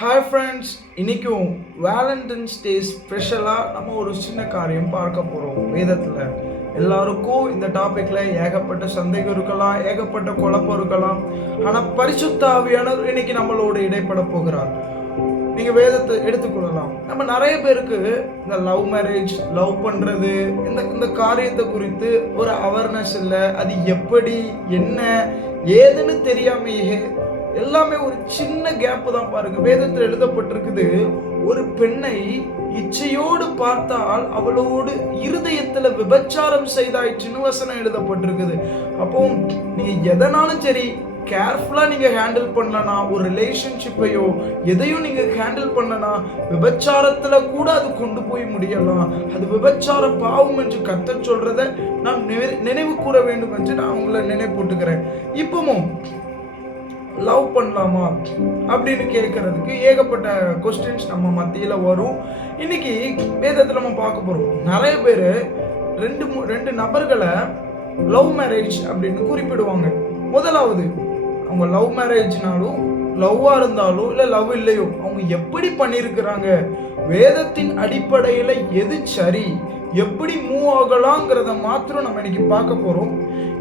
Hi friends, இன்றைக்கும் Valentine's டே ஸ்பெஷலாக நம்ம ஒரு சின்ன காரியம் பார்க்க போகிறோம். வேதத்தில் எல்லாருக்கும் இந்த டாப்பிக்கில் ஏகப்பட்ட சந்தேகம் இருக்கலாம், ஏகப்பட்ட குழப்பம் இருக்கலாம். ஆனால் பரிசுத்த ஆவியானவர் இன்னைக்கு நம்மளோடு இடைப்பட போகிறார். நீங்கள் வேதத்தை எடுத்துக்கொள்ளலாம். நம்ம நிறைய பேருக்கு இந்த லவ் மேரேஜ், லவ் பண்ணுறது, இந்த காரியத்தை குறித்து ஒரு அவேர்னஸ் இல்லை. அது எப்படி, என்ன, ஏதுன்னு தெரியாமையே எல்லாமே ஒரு சின்ன கேப்பு தான் பாருங்க. வேதத்தில் எழுதப்பட்டிருக்குது, ஒரு பெண்ணை இச்சையோடு பார்த்தால் அவளோடு இருதயத்துல விபச்சாரம் செய்தாயிற்றுன்னு வசனம் எழுதப்பட்டிருக்குது. அப்போ நீங்க எதனாலும் சரி கேர்ஃபுல்லா நீங்க ஹேண்டில் பண்ணலனா, ஒரு ரிலேஷன்ஷிப்பையோ எதையும் நீங்க ஹேண்டில் பண்ணனா, விபச்சாரத்துல கூட அது கொண்டு போய் முடியலாம். அது விபச்சார பாவம் என்று கர்த்தர் சொல்றதை நான் நினைவு கூற வேண்டும் என்று நான் உங்களை நினைப்பூட்டுக்கிறேன். இப்பவும் லவ் பண்ணலாமா அப்படின்னு கேட்கறதுக்கு ஏகப்பட்ட கொஸ்டின்ஸ் நம்ம மத்தியில் வரும். இன்னைக்கு வேதத்தில் நம்ம பார்க்க போகிறோம். நிறைய பேர் ரெண்டு நபர்களை லவ் மேரேஜ் அப்படின்னு குறிப்பிடுவாங்க. முதலாவது, அவங்க லவ் மேரேஜ்னாலும், லவ்வாக இருந்தாலும் இல்லை லவ் இல்லையோ, அவங்க எப்படி பண்ணியிருக்கிறாங்க, வேதத்தின் அடிப்படையில் எது சரி, எப்படி மூவ் ஆகலாங்கிறத மாத்திரம் நம்ம இன்னைக்கு பார்க்க போகிறோம்.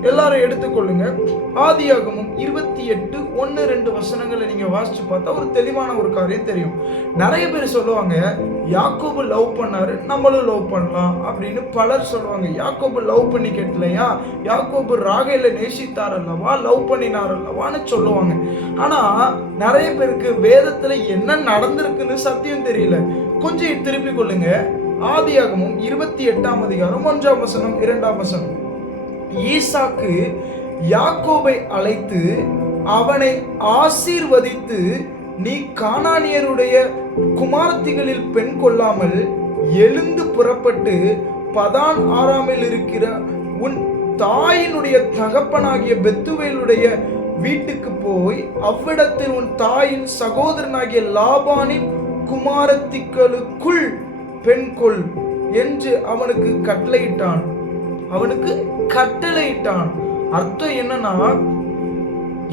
எல்லாரும் எடுத்துக்கொள்ளுங்க. ஆதியாகமம் 28:1-2 வசனங்களை நீங்க வாசிச்சு பார்த்தா ஒரு தெளிவான ஒரு காரியம் தெரியும். நிறைய பேர் சொல்லுவாங்க, யாக்கோபு லவ் பண்ணாரு, நம்மளும் லவ் பண்ணலாம் அப்படின்னு பலர் சொல்லுவாங்க. யாக்கோபு லவ் பண்ணி கேட்கலையா, யாக்கோபு ராகேலை நேசித்தார் அல்லவா, லவ் பண்ணினார் அல்லவான்னு சொல்லுவாங்க. ஆனா நிறைய பேருக்கு வேதத்துல என்ன நடந்திருக்குன்னு சத்தியம் தெரியல. கொஞ்சம் திருப்பி கொள்ளுங்க. ஆதியாகமம் 28:1 2 ஈசாக்கு யாக்கோபை அழைத்து அவனை ஆசீர்வதித்து, நீ கானானியருடைய குமாரத்திகளில் பெண் கொள்ளாமல் எழுந்து புறப்பட்டு பதான் ஆராமில் இருக்கிற உன் தாயினுடைய தகப்பனாகிய பெத்துவேலுடைய வீட்டுக்கு போய் அவ்விடத்தில் உன் தாயின் சகோதரனாகிய லாபானின் குமாரத்திகளுக்குள் பெண் கொள் என்று அவனுக்கு கட்டளையிட்டான். அர்த்தம் என்னன்னா,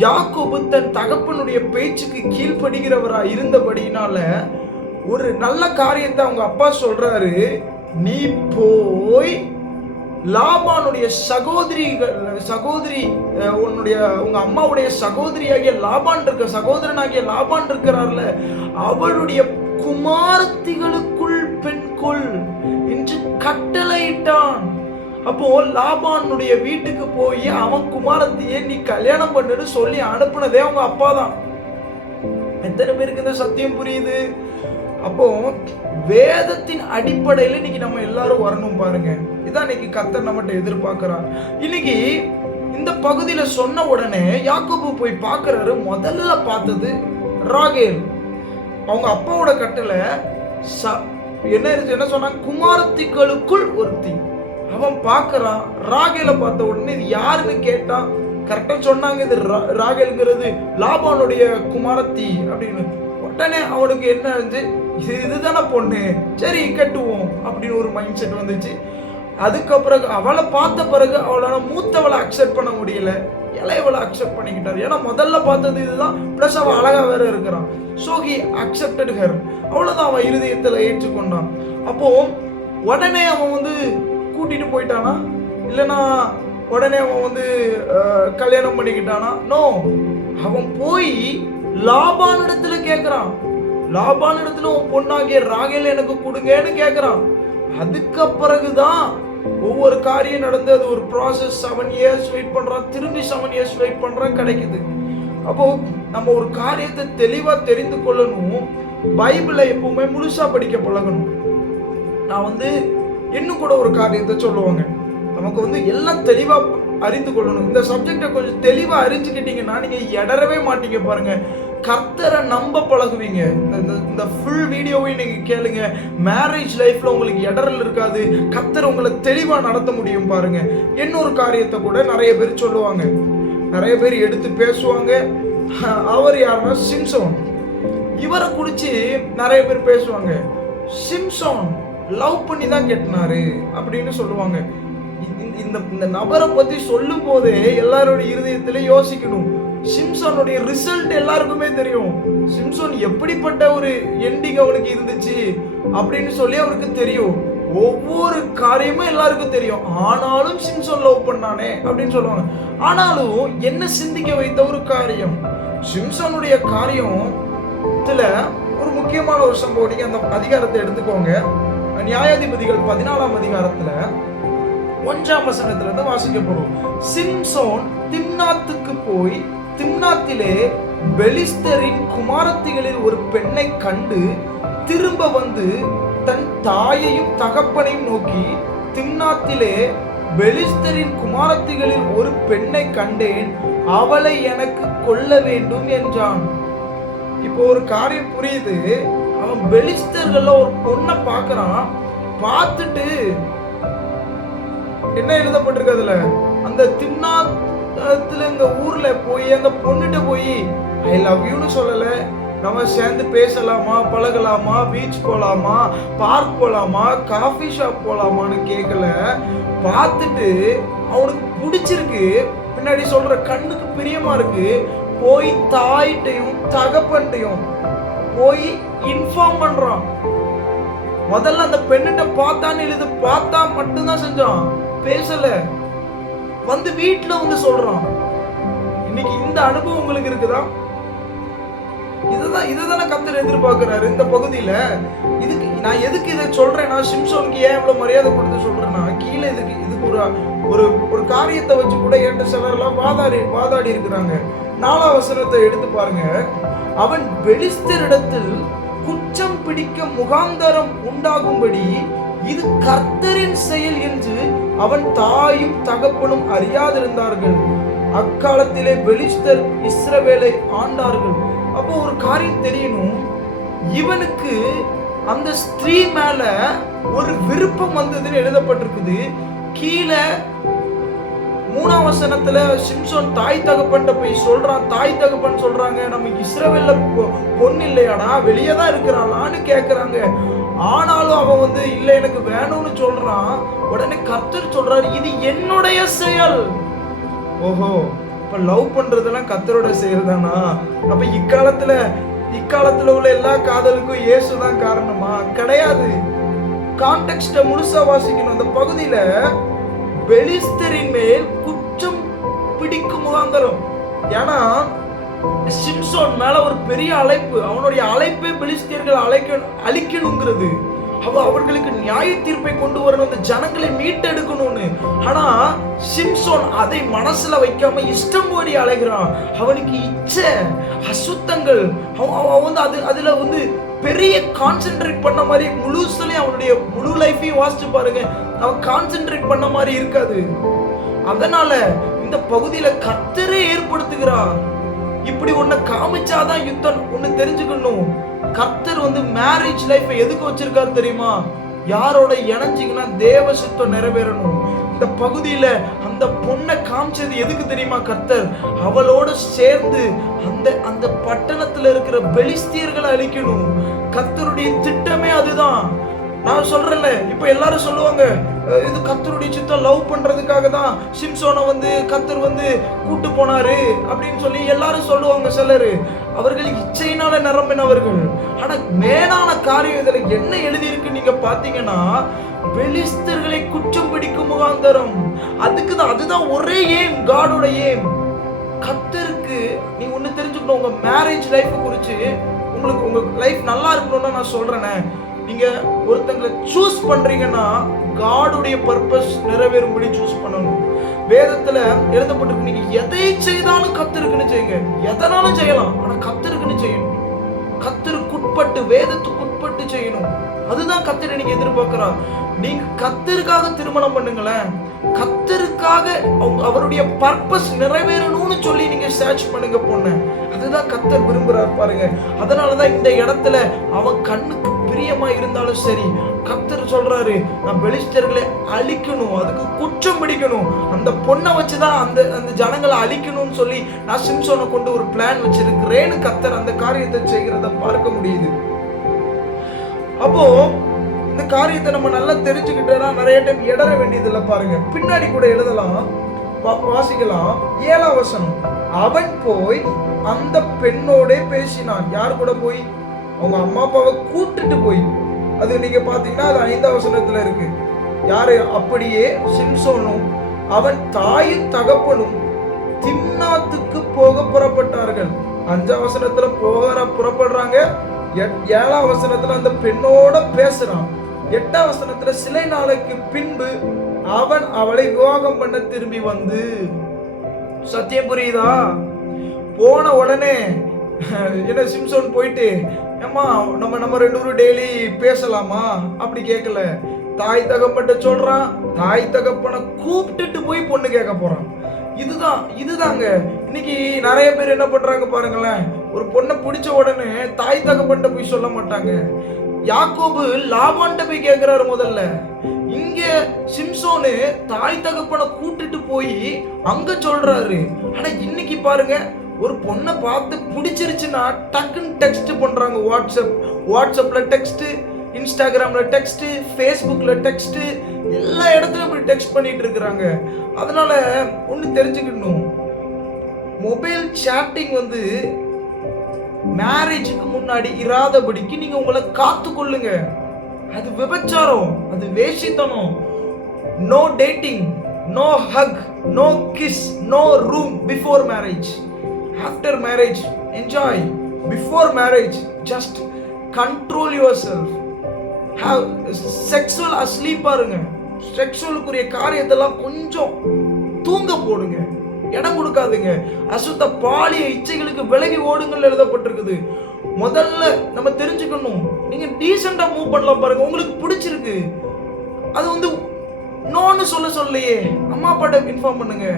யாக்கோபு தன் தகப்பனுடைய பேச்சுக்கு கீழ்ப்படுகிறவரா இருந்தபடினால ஒரு நல்ல காரியத்தை அவங்க அப்பா சொல்றாரு, நீ போய் லாபானுடைய சகோதரி உங்க அம்மாவுடைய சகோதரியாகிய சகோதரனாகிய லாபான் இருக்கிறார்ல, அவளுடைய குமாரத்திகளுக்குள் பெண் கொள் என்று கட்டளையிட்டான். அப்போ லாபானுடைய வீட்டுக்கு போய் அவன் குமாரத்தையே நீ கல்யாணம் பண்ணுன்னு சொல்லி அனுப்புனதே அவங்க அப்பா தான். எத்தனை பேருக்கு இந்த சத்தியம் புரியுது? அப்போ வேதத்தின் அடிப்படையில் இன்னைக்கு நம்ம எல்லாரும் வரணும் பாருங்க. இதான் இன்னைக்கு கர்த்தர் நம்மகிட்ட எதிர்பார்க்கிறார். இன்னைக்கு இந்த பகுதியில சொன்ன உடனே யாக்கோபு போய் பார்க்கிறாரு. முதல்ல பார்த்தது ராகேல். அவங்க அப்பாவோட கட்டளை என்ன சொன்னாங்க, குமாரத்திகளுக்குள் ஒருத்தி. அவன் பார்க்கறான். ராகேல பார்த்த உடனே இது யாருன்னு கேட்டான். கரெக்டா சொன்னாங்க, இது ராகேல்ங்கிறது லாபானுடைய குமாரத்தி அப்படின்னு. உடனே அவனுக்கு என்ன இருந்துச்சு, இதுதானே பொண்ணு, சரி கட்டுவோம் அப்படின்னு ஒரு மைண்ட் செட் வந்துச்சு. அதுக்கப்புறம் அவளை பார்த்த பிறகு அவளால மூத்தவளை அக்செப்ட் பண்ண முடியல, இளையவளை அக்செப்ட் பண்ணிக்கிட்டாரு. ஏன்னா முதல்ல பார்த்தது இதுதான், பிளஸ் அவன் அழகா வேற இருக்கிறான். So he accepted her. அவ்வளோதான், அவன் இருதயத்தில் ஏற்றுக்கொண்டான். அப்போ உடனே அவன் கூட்டிட்டு போயிட்டானா, இல்லைன்னா உடனே அவன் கல்யாணம் பண்ணிக்கிட்டானா? நோ, அவன் போய் லாபானிடத்துல கேட்கிறான். லாபானிடத்துல உன் பொண்ணாகிய ராகேல் எனக்கு கொடுங்கன்னு கேட்கிறான். அதுக்கு பிறகுதான் ஒவ்வொரு காரியம் நடந்து, அது ஒரு ப்ராசஸ். 7 years வெயிட் பண்றான், திரும்பி 7 years வெயிட் பண்றான், கிடைக்குது. அப்போ நம்ம ஒரு காரியத்தை தெளிவா தெரிந்து கொள்ளணும். பைபிளை எப்பவுமே முழுசா படிக்க பழகணும். நான் இன்னும் கூட ஒரு காரியத்தை சொல்லுவாங்க, நமக்கு எல்லாம் தெளிவா அறிந்து கொள்ளணும். இந்த சப்ஜெக்டை கொஞ்சம் தெளிவா அறிஞ்சுக்கிட்டீங்கன்னா நீங்க இடரவே மாட்டீங்க பாருங்க. கர்த்தரை நம்ப பழகுவீங்க. இந்த ஃபுல் வீடியோவையும் நீங்க கேளுங்க. மேரேஜ் லைஃப்ல உங்களுக்கு இடரல் இருக்காது. கர்த்தர் உங்களை தெளிவா நடத்த முடியும் பாருங்க. இன்னொரு காரியத்தை கூட நிறைய பேர் சொல்லுவாங்க, நிறைய பேர் எடுத்து பேசுவாங்க. அவர் யாருன்னா சிம்சோன். இவரை குறிச்சு நிறைய பேர் பேசுவாங்க. சிம்சோன் லவ் பண்ணி தான் கெட்டினாரு அப்படின்னு சொல்லுவாங்க. இந்த நபரை பத்தி சொல்லும் போதே எல்லாரோட இருதயத்திலே யோசிக்கணும், சிம்சோனுடைய ரிசல்ட் எல்லாருக்குமே தெரியும். சிம்சோன் எப்படிப்பட்ட ஒரு எண்டிங் அவனுக்கு இருந்துச்சு அப்படின்னு சொல்லி அவருக்கு தெரியும். ஒவ்வொரு காரியமும் எல்லாருக்கும் தெரியும். ஆனாலும் சிம்சோன் லவ் பண்ணானே அப்படின்னு சொல்லுவாங்க. ஆனாலும் என்ன சிந்திக்க வைத்த ஒரு காரியம், சிம்சோனுடைய காரியத்துல ஒரு முக்கியமான ஒரு சம்பவம். நீங்க அந்த அதிகாரத்தை எடுத்துக்கோங்க. நியாயாதிபதிகள் 14ஆம் அதிகாரத்துல 1ஆம் வசனத்துல இருந்து வாசிக்க போறோம். சிம்சோன் திம்னாத்துக்கு போய் திம்னாத்திலே பெலிஸ்தரின் குமாரத்திகளில் ஒரு பெண்ணை கண்டு திரும்ப வந்து தன் தாயையும் தகப்பனையும் நோக்கி, திம்னாத்திலே பெலிஸ்தரின் குமாரத்திகளில் ஒரு பெண்ணை கண்டேன், அவளை எனக்கு கொல்ல வேண்டும் என்றான். இப்போ ஒரு காரியம் புரியுது. அவன் பெலிஸ்தர்கள்ல ஒரு பொண்ணை பார்க்கறான். பார்த்துட்டு என்ன எழுதப்பட்டிருக்கு அதுல, அந்த திம்னாத்துல இந்த ஊர்ல போய் அந்த பொண்ணுகிட்ட போய் ஐ லவ் யூன்னு சொல்லல, நம்ம சேர்ந்து பேசலாமா, பழகலாமா, பீச் போலாமா, பார்க் போலாமா, காஃபி ஷாப் போலாமான்னு கேட்கல. பார்த்துட்டு அவனுக்கு பிடிச்சிருக்கு, பின்னாடி சொல்ற கண்ணுக்கு பிரியமா இருக்கு, போய் தாயிட்டையும் தகப்பன்ட்டையும் போய் இன்ஃபார்ம் பண்றான். முதல்ல அந்த பெண்ணிட்ட பார்த்தான்னு எழுது, பார்த்தா மட்டும்தான் செஞ்சான், பேசல. வந்து வீட்டுல வந்து சொல்றான். இன்னைக்கு இந்த அனுபவம் உங்களுக்கு இருக்குதா? இதுதானே கர்த்தர் எதிர்பார்க்கிறாரு இந்த பகுதியில. இதுக்கு நான் எதுக்கு இதை சொல்றேன்னா, சிம்சோனுக்கு ஏன் இவ்வளவு மரியாதை கொடுத்து சொல்றேன்னா, கீழே இதுக்கு ஒரு ஒரு காரியத்தை வச்சு கூட என்கிட்ட சிலர்லாம் வாதாடி இருக்கிறாங்க. 4ஆம் வசனத்தை எடுத்து பாருங்க. அவன் பெலிஸ்தரிடத்தில் குற்றம் பிடிக்க முகாந்தரம் உண்டாகும்படி இது கர்த்தரின் செயல் என்று அவன் தாயும் தகப்பனும் அறியாதிருந்தார்கள். அக்காலத்திலே பெலிஸ்தர் இஸ்ரவேலை ஆண்டார்கள். அப்போ ஒரு காரியம் தெரியணும், இவனுக்கு அந்த ஸ்திரீ மேல ஒரு விருப்பம் வந்ததுன்னு எழுதப்பட்டிருக்குது. கீழே 3ஆம் வசனத்துல சிம்சோன் தாய் தகப்பன்ட்ட போய் சொல்றான். தாய் தகப்பன் சொல்றாங்க, நமக்கு இஸ்ரவேல்ல பொண்ணு இல்லையாடா, வெளியே தான் இருக்கிறாளான்னு கேட்கறாங்க. ஆனாலும் அவன் வந்து இல்ல எனக்கு வேணும்னு சொல்றான். உடனே கர்த்தர் சொல்றாரு, இது என்னுடைய செயல். ஓஹோ, இப்ப லவ் பண்றதெல்லாம் கர்த்தரோட செயல் தானா? அப்ப இக்காலத்துல உள்ள எல்லா காதலுக்கும் இயேசுதான் காரணமா? கிடையாது. கான்டெக்ஸ்ட முழுசா வாசிக்கணும். அந்த பகுதியில பெலிஸ்தரின் மேல் குற்றம் பிடிக்கும் முகாந்தரம். ஏன்னா சிம்சோன் மேல ஒரு பெரிய அழைப்பு, அவனுடைய அழைப்பே பெலிஸ்தியர்கள் அழிக்கணுங்கிறது. அவர்களுக்கு நியாய தீர்ப்பை கொண்டு வரணும், அந்த ஜனங்களை மீட்டெடுக்கணும்னு. ஆனா சிம்சோன் அதை மனசுல வைக்காம இஷ்டம் போடி அழைக்கிறான். அவனுக்கு இச்சை, அசுத்தங்கள், அவன் வந்து அதுல வந்து பெரிய கான்சென்ட்ரேட் பண்ண மாதிரி முழுசுலயும் அவனுடைய முழு லைஃபையும் வாசிச்சு பாருங்க, அவன் கான்சென்ட்ரேட் பண்ண மாதிரி இருக்காது. அதனால இந்த பகுதியில கர்த்தரே ஏற்படுத்துகிறார். இப்படி ஒன்ன காமிச்சாதான் யுத்தம். ஒன்னு தெரிஞ்சுக்கணும், கர்த்தர் வந்து மேரேஜ் லைஃபை எதுக்கு வச்சிருக்காரு தெரியுமா? யாரோட இணைஞ்சிங்கன்னா தேவ சித்தம் நிறைவேறணும். இந்த பகுதியில அந்த பொண்ணை காமிச்சது எதுக்கு தெரியுமா? கர்த்தர் அவளோட சேர்ந்து அந்த பட்டணத்துல இருக்கிற பெலிஸ்தியர்களை அழிக்கணும். கர்த்தருடைய திட்டமே அதுதான். நான் சொல்றேன்ல, இப்ப எல்லாரும் சொல்லுவாங்க, இது கர்த்தருடைய சித்தம், லவ் பண்றதுக்காக தான் சிம்சோனை வந்து கர்த்தர் வந்து கூட்டு போனாரு அப்படின்னு சொல்லி எல்லாரும் சொல்லுவாங்க. சிலரு அவர்கள் இச்சையினால நிரம்பினவர்கள். ஆனா மேலான காரியம் இதுல என்ன எழுதி இருக்கு நீங்க பாத்தீங்கன்னா, பெலிஸ்தர்களை குற்றம் பிடிக்கும் முகாந்தரம். அதுதான் ஒரே எய்ம், காடோட எய்ம். கர்த்தருக்கு நீ ஒண்ணு தெரிஞ்சுக்கணும், உங்க மேரேஜ் லைஃப் குறிச்சு உங்களுக்கு உங்க லைஃப் நல்லா இருக்கணும்னா நான் சொல்றேனே, நீங்க ஒருத்தங்களை சூஸ் பண்றீங்கன்னா காடுடைய பர்பஸ் நிறைவேறும்படி சூஸ் பண்ணணும். வேதத்துல எழுதப்பட்டிருக்கு, நீங்க எதை செய்தாலும் கர்த்தருக்குன்னு செய்யுங்க. எதனாலும் செய்யலாம், ஆனா கர்த்தருக்குன்னு செய்யணும். கர்த்தருக்குட்பட்டு, வேதத்துக்குட்பட்டு செய்யணும். அதுதான் கர்த்தரை நீங்க எதிர்பார்க்கிறார். நீங்க கர்த்தருக்காக திருமணம் பண்ணுங்களேன், கர்த்தருக்காக அவருடைய பர்பஸ் நிறைவேறணும்னு சொல்லி நீங்க சர்ச் பண்ணுங்க பொண்ணு. அதுதான் கர்த்தர் விரும்புறார் பாருங்க. அதனாலதான் இந்த இடத்துல அவன் கண்ணுக்கு பிரியமா இருந்தாலும் சரி, கர்த்தர் சொல்றாரு, நான் பெலிஸ்தர்களை அழிக்கணும், அதுக்கு குற்றம் பிடிக்கணும், அந்த பொண்ணை வச்சுதான் அந்த ஜனங்களை அழிக்கணும்னு சொல்லி நான் சிம்சோனை கொண்டு ஒரு பிளான் வச்சிருக்கிறேன்னு கர்த்தர் அந்த காரியத்தை செய்கிறத பார்க்க முடியுது. அப்போ இந்த காரியத்தை நம்ம நல்லா தெரிஞ்சுக்கிட்டோம்னா நிறைய டைம் இடற வேண்டியது இல்லை. பாருங்க, பின்னாடி கூட எழுதலாம், வாசிக்கலாம். 7ஆம் வசனம், அவன் போய் அந்த பெண்ணோட பேசினான். யார் கூட போய்? அவங்க அம்மா அப்பாவை கூட்டிட்டு போய். அது நீங்க பாத்தீங்கன்னா அது 5ஆம் வசனத்துல இருக்கு. யாரு? அப்படியே சிம்சோனும் அவன் தாயின் தகப்பனும் திம்னாத்துக்கு போக புறப்பட்டார்கள். 5ஆம் வசனத்துல புறப்படுறாங்க. 7ஆம் வசனத்துல அந்த பெண்ணோட பேசுறான். 8ஆம் வசனத்துல சில நாளைக்கு பின்பு அவன் அவளை விவாகம் பண்ண திரும்பி வந்து. சத்தியம் புரியுதா? போன உடனே என்ன சிம்சோன் போயிட்டு ஏமா நம்ம 2 பேரும் டெய்லி பேசலாமா அப்படி கேட்கல. தாய் தகப்பன்ட்ட சொல்றான். தாய் தகப்பனை கூப்பிட்டுட்டு போய் பொண்ணு கேட்க போறான். இதுதாங்க இன்னைக்கு நிறைய பேர் என்ன பண்றாங்க பாருங்களேன். ஒரு பொண்ணை பிடிச்ச உடனே தாய் தகப்பன்ட்ட போய் சொல்ல மாட்டாங்க. யாக்கோபு லாபான்ட்ட போய் கேட்கிறாரு முதல்ல. இங்க சிம்சோனு தாய் தகப்பனை கூட்டிட்டு போய் அங்க சொல்றாரு. ஆனா இன்னைக்கு பாருங்க, ஒரு பொண்ணை பார்த்து பிடிச்சிருச்சுன்னா டக்குன்னு டெக்ஸ்ட் பண்றாங்க. வாட்ஸ்அப்ல டெக்ஸ்ட், இன்ஸ்டாகிராம்ல டெக்ஸ்ட், ஃபேஸ்புக்ல டெக்ஸ்ட், எல்லா இடத்துலயும் இப்படி டெக்ஸ்ட் பண்ணிட்டு இருக்கிறாங்க. அதனால ஒண்ணு தெரிஞ்சுக்கணும், மொபைல் சாட்டிங் வந்து மேரேஜுக்கு முன்னாடி இராதபடிக்கு நீங்க உங்களை காத்து கொள்ளுங்க. அது விபச்சாரம், அது வேஷித்தனம். No dating, no hug, no kiss, no room before marriage. After marriage enjoy, before marriage just control yourself. Have sexual அஸ்லீப்பா இருங்க. செக்ஸுவலுக்குரிய காரியத்தெல்லாம் கொஞ்சம் தூங்க போடுங்க, இடம் கொடுக்காதுங்க. அசுத்த பாலிய இச்சைகளுக்கு விலகி ஓடுங்கள் எழுதப்பட்டிருக்குது. முதல்ல நம்ம தெரிஞ்சுக்கணும், நீங்க டீசெண்டா மூவ் பண்ணலாம் பாருங்க. உங்களுக்கு பிடிச்சிருக்கு, அது வந்து நோன்னு சொல்லலையே, அம்மா அப்பாட்ட இன்ஃபார்ம் பண்ணுங்க,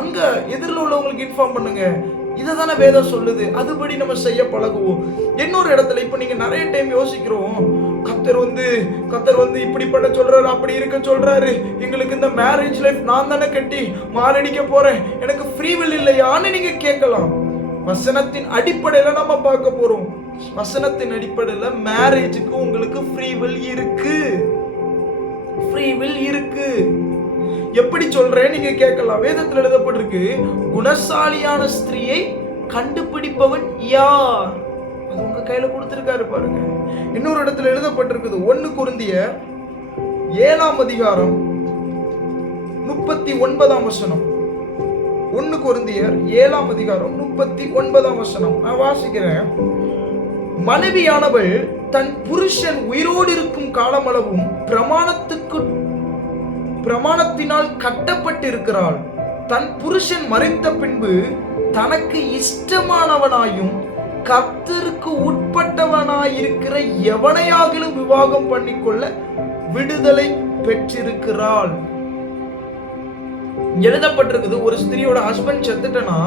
அங்க எதிரில் உள்ளவங்களுக்கு இன்ஃபார்ம் பண்ணுங்க. இதை தானே வேதம் சொல்லுது. அதுபடி நம்ம செய்ய பழகுவோம். இன்னொரு இடத்துல இப்ப நீங்க நிறைய டைம் யோசிக்கிறோம், கர்த்தர் வந்து இப்படி பண்ண சொல்றாரு, அப்படி இருக்க சொல்றாரு, எங்களுக்கு இந்த மேரேஜ் லைஃப் நான் தானே கட்டி மாரடிக்க போறேன், எனக்கு ஃப்ரீ வில் இல்லையான்னு நீங்க கேட்கலாம். வசனத்தின் அடிப்படையில நம்ம பார்க்க போறோம். வசனத்தின் அடிப்படையில மேரேஜுக்கு உங்களுக்கு ஃப்ரீ வில் இருக்கு. ஃப்ரீ வில் இருக்கு. எப்படி சொல்றேன் நீங்க கேட்கலாம். வேதத்தில் எழுதப்பட்டிருக்கு, குணசாலியான ஸ்திரீயை கண்டுபிடிப்பவன் யார்? அது உங்க கையில கொடுத்திருக்காரு பாருங்க. இன்னொரு இடத்துல எழுதப்பட்டிருக்குது, 1 கொரிந்தியர் 7ஆம் அதிகாரம் 39ஆம் வசனம். 1 கொரிந்தியர் 7ஆம் அதிகாரம் 39ஆம் வசனம் நான் வாசிக்கிறேன். மனைவியானவள் தன் புருஷன் உயிரோடு இருக்கும் காலமளவும் பிரமாணத்தினால் கட்டப்பட்டிருக்கிறாள். தன் புருஷன் மரித்த பின்பு தனக்கு இஷ்டமானவனாயும் கர்த்தருக்கு உட்பட்டவனாயிருக்கிற எவனையாகிலும் விவாகம் பண்ணிக்கொள்ள விடுதலை பெற்றிருக்கிறாள். எழுதப்பட்டிருக்குது, ஒரு ஸ்திரியோட ஹஸ்பண்ட் செத்துட்டனா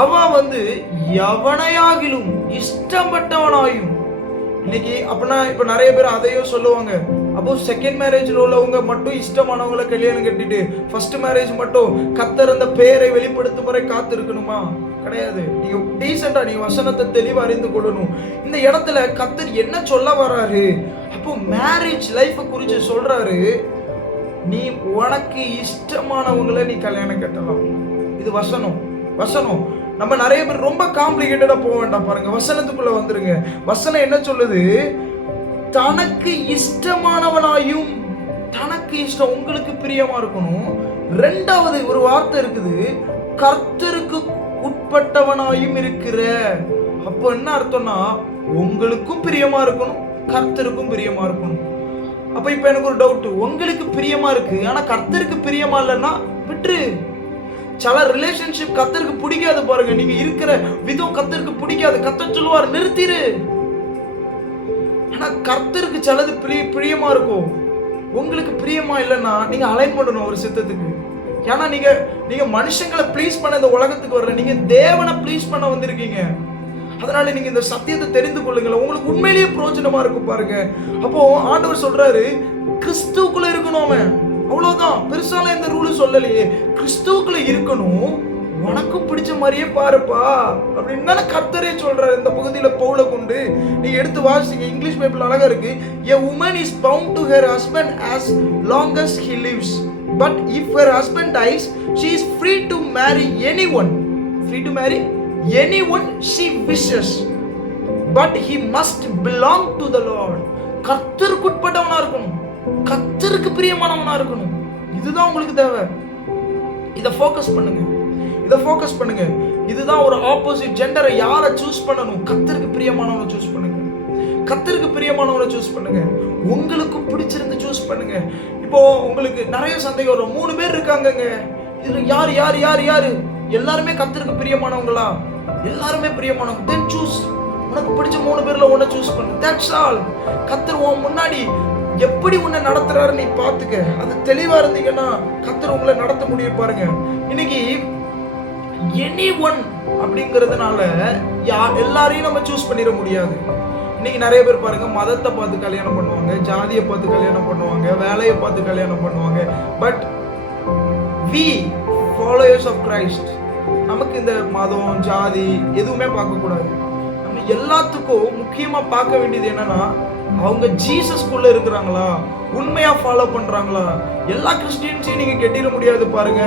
அவன் வந்து எவனையாகிலும் இஷ்டப்பட்டவனாயும். இன்னைக்கு அப்படின்னா இப்ப நிறைய பேர் அதையும் சொல்லுவாங்க. அப்போ செகண்ட் மேரேஜ்ல உள்ளவங்க மட்டும் இஷ்டமானவங்களை கல்யாணம் கட்டிட்டு ஃபர்ஸ்ட் மேரேஜ் மட்டும் கர்த்தர் அந்த பெயரை வெளிப்படுத்தும் வரை காத்து இருக்கணுமா? கிடையாது. நீங்க டீசெண்டா நீங்க வசனத்தை தெளிவா அறிந்து கொள்ளணும். இந்த இடத்துல கர்த்தர் என்ன சொல்ல வராரு? அப்போ மேரேஜ் லைஃப் குறித்து சொல்றாரு, நீ உனக்கு இஷ்டமானவங்களை நீ கல்யாணம் கட்டலாம். இது வசனம். நம்ம நிறைய பேர் ரொம்ப காம்ப்ளிகேட்டடா போக வேண்டாம் பாருங்க, வசனத்துக்குள்ள வந்துருங்க. வசனம் என்ன சொல்லுது? தனக்கு இஷ்டமானவனாயும், தனக்கு இஷ்டம், உங்களுக்கு பிரியமா இருக்கணும். 2வது ஒரு வார்த்தை இருக்குது, கர்த்தருக்கு உட்பட்டவனாயும் இருக்கிற. அப்ப என்ன அர்த்தம்னா, உங்களுக்கும் பிரியமா இருக்கணும், கர்த்தருக்கும் பிரியமா இருக்கணும். அப்ப இப்ப எனக்கு ஒரு டவுட், உங்களுக்கு பிரியமா இருக்கு ஆனா கர்த்தருக்கு பிரியமா இல்லைன்னா விட்டுரு. சில ரிலேஷன்ஷிப் கர்த்தருக்கு பிடிக்காது பாருங்க, நீங்க இருக்கிற விதம் கர்த்தருக்கு பிடிக்காது, கர்த்தர் சொல்லுவார் நிறுத்திரு. ஆனா கர்த்தருக்கு சிலது பிரியமா இருக்கும், உங்களுக்கு பிரியமா இல்லைன்னா நீங்க அலைன் பண்ணணும் ஒரு சித்தத்துக்கு. ஏன்னா நீங்க மனுஷங்களை ப்ளீஸ் பண்ண இந்த உலகத்துக்கு வரல, நீங்க தேவனை ப்ளீஸ் பண்ண வந்திருக்கீங்க. அதனால நீங்க இந்த சத்தியத்தை தெரிந்து கொள்ளுங்கள், உங்களுக்கு உண்மையிலேயே பிரயோஜனமா இருக்கும் பாருங்க. அப்போ ஆண்டவர் சொல்றாரு, கிறிஸ்துவுக்குள்ள இருக்கணும். அவன் அவ்வளவுதான், பெருசால எந்த ரூலும் சொல்லலையே, கிறிஸ்துவுக்குள்ள இருக்கணும், உனக்கும் பிடிச்ச மாதிரியே பாருப்பா அப்படின்னு தானே கர்த்தரே சொல்றாரு. இந்த பகுதியில பவுலை கொண்டு நீ எடுத்து வாசிங்க, இங்கிலீஷ் பைபிள் அழகா இருக்கு. A woman is bound to her husband as long as he lives, but if her husband dies, she is free to marry anyone free to marry anyone she wishes, but he must belong to the Lord. கர்த்தருக்கு உட்பட்டவனா இருக்கணும், கர்த்தருக்கு பிரியமானவனா இருக்கணும். இதுதான் உங்களுக்கு தேவை. இதை focus பண்ணுங்க, இதை ஃபோக்கஸ் பண்ணுங்க. இதுதான் ஒரு ஆப்போசிட் ஜெண்டரை யாரை சூஸ் பண்ணணும்? கர்த்தருக்கு பிரியமானவனை சூஸ் பண்ணுங்க, கர்த்தருக்கு பிரியமானவனை சூஸ் பண்ணுங்க. உங்களுக்கு பிடிச்சிருந்து சூஸ் பண்ணுங்க. இப்போ உங்களுக்கு நிறைய சந்தேகம் வரும், 3 பேர் இருக்காங்கங்க, இதுல யார் யார் யார் யாரு? எல்லாருமே கர்த்தருக்கு பிரியமானவங்களா? எல்லாருமே பிரியமானவங்க. then choose. உனக்கு பிடிச்ச 3 பேர்ல ஒன்றை சூஸ் பண்ணு. that's all. கர்த்தர் உன் முன்னாடி எப்படி உன்னை நடத்துறாரு நீ பார்த்துக்க. அது தெளிவா இருந்தீங்கன்னா கர்த்தர் உங்களை நடத்த முடியும். பாருங்க, இன்னைக்கு எனி ஒன் அப்படிங்கிறதுனால எல்லாரையும் நம்ம சூஸ் பண்ணிட முடியாது. இன்னைக்கு நிறைய பேர் பாருங்க, மதத்தை பார்த்து கல்யாணம் பண்ணுவாங்க, ஜாதியை பார்த்து கல்யாணம் பண்ணுவாங்க, வேலையை பார்த்து கல்யாணம் பண்ணுவாங்க. But we followers of Christ, நமக்கு இந்த மதம் ஜாதி எதுவுமே பார்க்கக்கூடாது. நம்ம எல்லாத்துக்கும் முக்கியமா பார்க்க வேண்டியது என்னன்னா, அவங்க ஜீசஸ்குள்ள இருக்கிறாங்களா, உண்மையா ஃபாலோ பண்றாங்களா. எல்லா கிறிஸ்டியன்ஸையும் நீங்க கெட்டிட முடியாது. பாருங்க,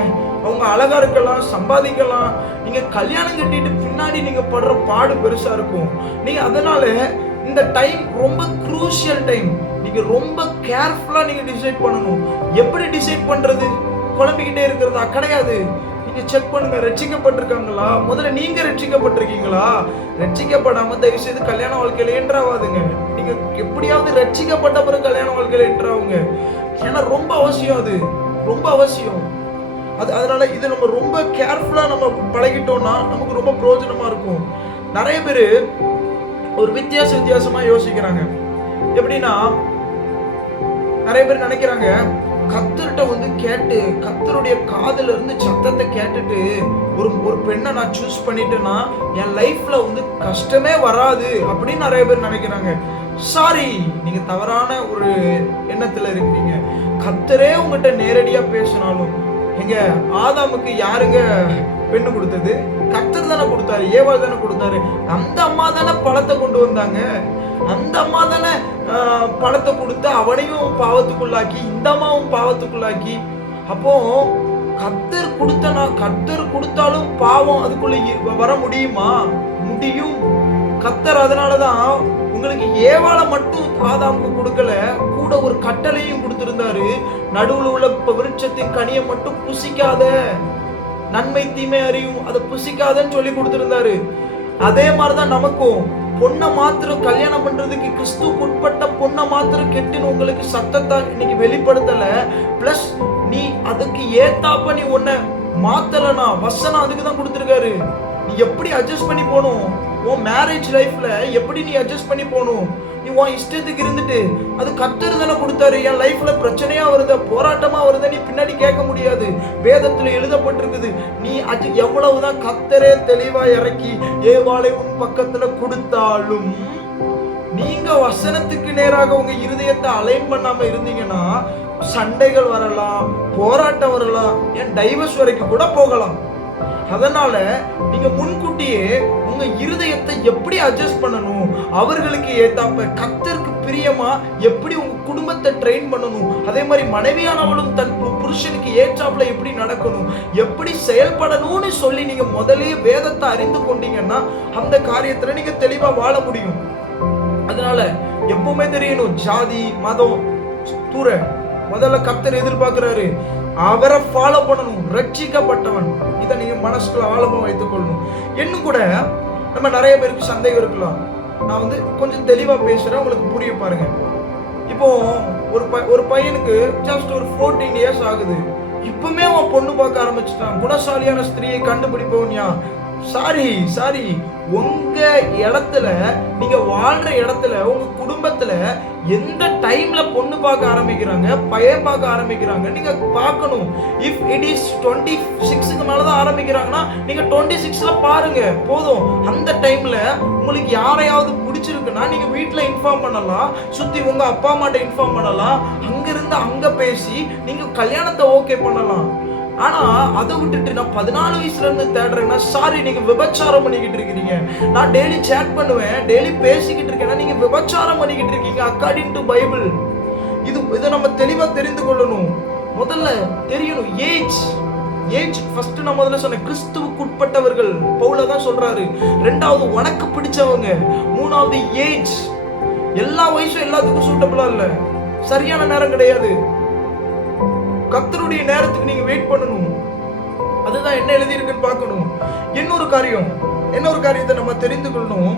அவங்க அழகா இருக்கலாம், சம்பாதிக்கலாம், நீங்க கல்யாணம் கட்டிட்டு பின்னாடி நீங்க படுற பாடு பெருசா இருக்கும். நீங்க அதனால இந்த டைம் ரொம்ப குரூஷியல் டைம். நீங்க ரொம்ப கேர்ஃபுல்லா நீங்க டிசைட் பண்ணணும். எப்படி டிசைட் பண்றது? குழம்பிக்கிட்டே இருக்கிறதா? கிடையாது. நீங்க செக் பண்ணுங்க, ரட்சிக்கப்பட்டிருக்காங்களா? முதல்ல நீங்க ரட்சிக்கப்பட்டிருக்கீங்களா? ரட்சிக்கப்படாம தயவு செய்து கல்யாண வாழ்க்கையில என்ட்ராவாதுங்க. நீங்க எப்படியாவது ரட்சிக்கப்பட்ட பிறகு கல்யாண வாழ்க்கையில என்ட்ராவுங்க. ஏன்னா ரொம்ப அவசியம், அது ரொம்ப அவசியம். அதனால இது நம்ம ரொம்ப கேர்ஃபுல்லா நம்ம பழகிட்டோம்னா நமக்கு ரொம்ப பிரயோஜனமா இருக்கும். நிறைய பேர் ஒரு வித்தியாசமா யோசிக்கிறாங்க. எப்படின்னா, நிறைய பேர் நினைக்கிறாங்க, கர்த்தர்கிட்ட வந்து கேட்டு கர்த்தருடைய காதுல இருந்து சத்தத்தை கேட்டுட்டு ஒரு பெண்ணை நான் சூஸ் பண்ணிட்டேன்னா என் லைஃப்ல வந்து கஷ்டமே வராது அப்படின்னு நிறைய பேர் நினைக்கிறாங்க. சாரி, நீங்க தவறான ஒரு எண்ணத்துல இருக்கிறீங்க. கர்த்தரே உங்ககிட்ட நேரடியா பேசினாலும், எங்க ஆதாமுக்கு யாருங்க பெண்ணு கொடுத்தது? கர்த்தர் தானே கொடுத்தாரு, ஏவாள் தானே கொடுத்தாரு. அந்த அம்மா தானே பழத்தை கொண்டு வந்தாங்க, அந்த அம்மா தானே பழத்தை கொடுத்து அவனையும் பாவத்துக்குள்ளாக்கி இந்த அம்மாவும் பாவத்துக்குள்ளாக்கி. அப்போ கர்த்தர் கொடுத்தாலும் பாவம் அதுக்குள்ள வர முடியுமா? முடியும். கர்த்தர் அதனாலதான் உங்களுக்கு ஏவாளை மட்டும் ஆதாமுக்கு கொடுக்கல, கூட ஒரு கட்டளையும் கொடுத்திருந்தாரு. நடுவுல உள்ள விருட்சத்தின் கனியை மட்டும் புசிக்காத, நன்மை தீமை அறியும், அதை புசிக்காதன்னு சொல்லி கொடுத்திருந்தாரு. அதே மாதிரிதான் நமக்கும் பொண்ணை மாத்திரம் கல்யாணம் பண்றதுக்கு கிறிஸ்துவுக்கு உட்பட்ட பொண்ணை மாத்திரம் கெட்டுன்னு உங்களுக்கு சத்தத்தை இன்னைக்கு வெளிப்படுத்தல. பிளஸ் நீ அதுக்கு ஏத்தாப்ப நீ உன்னை மாத்தலனா வசனம் அதுக்கு தான் கொடுத்திருக்காரு. நீ எப்படி அட்ஜஸ்ட் பண்ணி போகணும்? உன் மேரேஜ் லைஃப்ல எப்படி நீ அட்ஜஸ்ட் பண்ணி போகணும்? நீ உன் இஷ்டத்துக்கு இருந்துட்டு அது கர்த்தர் தானே கொடுத்தாரு. என் லைஃப்ல பிரச்சனையா வருது, போராட்டமா வருது, நீ பின்னாடி கேட்க முடியாது. வேதத்துல எழுதப்பட்டிருக்குது. நீ அது எவ்வளவுதான் கர்த்தரே தெளிவா இறக்கி ஏவாளை உன் பக்கத்துல கொடுத்தாலும் நீங்க வசனத்துக்கு நேராக உங்க இருதயத்தை அலைன் பண்ணாம இருந்தீங்கன்னா சண்டைகள் வரலாம், போராட்டம் வரலாம், ஏன் டைவர்ஸ் வரைக்கும் கூட போகலாம். அதனால நீங்க முன்கூட்டியே உங்க இருதயத்தை எப்படி அட்ஜஸ்ட் பண்ணணும், அவர்களுக்கு ஏத்தாப்ப கர்த்தருக்கு பிரியமா எப்படி உங்க குடும்பத்தை ட்ரெயின் பண்ணணும், அதே மாதிரி மனைவியானவளும் தன் புருஷனுக்கு ஏற்றாப்புல எப்படி நடக்கணும், எப்படி செயல்படணும்னு சொல்லி நீங்க முதலே வேதத்தை அறிந்து கொண்டீங்கன்னா அந்த காரியத்துல நீங்க தெளிவா வாழ முடியும். அதனால எப்பவுமே தெரியணும், ஜாதி மதம் தூர முதல்ல கர்த்தர் எதிர்பார்க்கிறாரு, அவரை ஃபாலோ பண்ணணும், ரட்சிக்கப்பட்டவன். இதை நீங்க மனசுக்குள்ள ஆழமா வைத்துக் கொள்ளணும். இன்னும் கூட நம்ம நிறைய பேருக்கு சந்தேகம் இருக்கலாம். நான் வந்து கொஞ்சம் தெளிவா பேசுறேன், உங்களுக்கு புரிய பாருங்க. இப்போ ஒரு பையனுக்கு ஜஸ்ட் ஒரு 14 இயர்ஸ் ஆகுது, இப்பவுமே அவன் பொண்ணு பார்க்க ஆரம்பிச்சுட்டான். குணசாலியான ஸ்திரியை கண்டுபிடிப்பவன்யா. சாரி, உங்க இடத்துல நீங்க வாழ்ற இடத்துல உங்க குடும்பத்துல எந்த டைம்ல பொண்ணு பார்க்க ஆரம்பிக்கிறாங்க, பையன் பார்க்க ஆரம்பிக்கிறாங்க நீங்க பார்க்கணும். இஃப் இட் இஸ் 26க்கு மேலதான் ஆரம்பிக்கிறாங்கன்னா நீங்க 26ல பாருங்க போதும். அந்த டைம்ல உங்களுக்கு யாரையாவது பிடிச்சிருக்குன்னா நீங்க வீட்டுல இன்ஃபார்ம் பண்ணலாம், சுத்தி உங்க அப்பா அம்மாட்ட இன்ஃபார்ம் பண்ணலாம், அங்கிருந்து அங்க பேசி நீங்க கல்யாணத்தை ஓகே பண்ணலாம். ஆனா அதை விட்டுட்டு நான் 14 வயசுல இருந்து தேடுறேன்னா சாரி, நீங்க விபச்சாரம் பண்ணிக்கிட்டு இருக்கீங்க. நான் டெய்லி சேட் பண்ணுவேன், டெய்லி பேசிக்கிட்டு இருக்கேன்னா நீங்க விபச்சாரம் பண்ணிக்கிட்டு இருக்கீங்க அக்கார்டிங் டு பைபிள். இதை நம்ம தெளிவா தெரிந்து கொள்ளணும். முதல்ல தெரியணும், ஏஜ் ஏஜ் ஃபர்ஸ்ட் நான் முதல்ல சொன்னேன், கிறிஸ்துவுக்கு உட்பட்டவர்கள் பவுல தான் சொல்றாரு. ரெண்டாவது உனக்கு பிடிச்சவங்க. மூணாவது ஏஜ். எல்லா வயசும் எல்லாத்துக்கும் சூட்டபிளா இல்ல, சரியான நேரம் கிடையாது. கர்த்தருடைய நேரத்துக்கு நீங்க வெயிட் பண்ணணும். அதுதான் என்ன எழுதி இருக்குன்னு பார்க்கணும். இன்னொரு காரியத்தை நம்ம தெரிந்து கொள்ளணும்.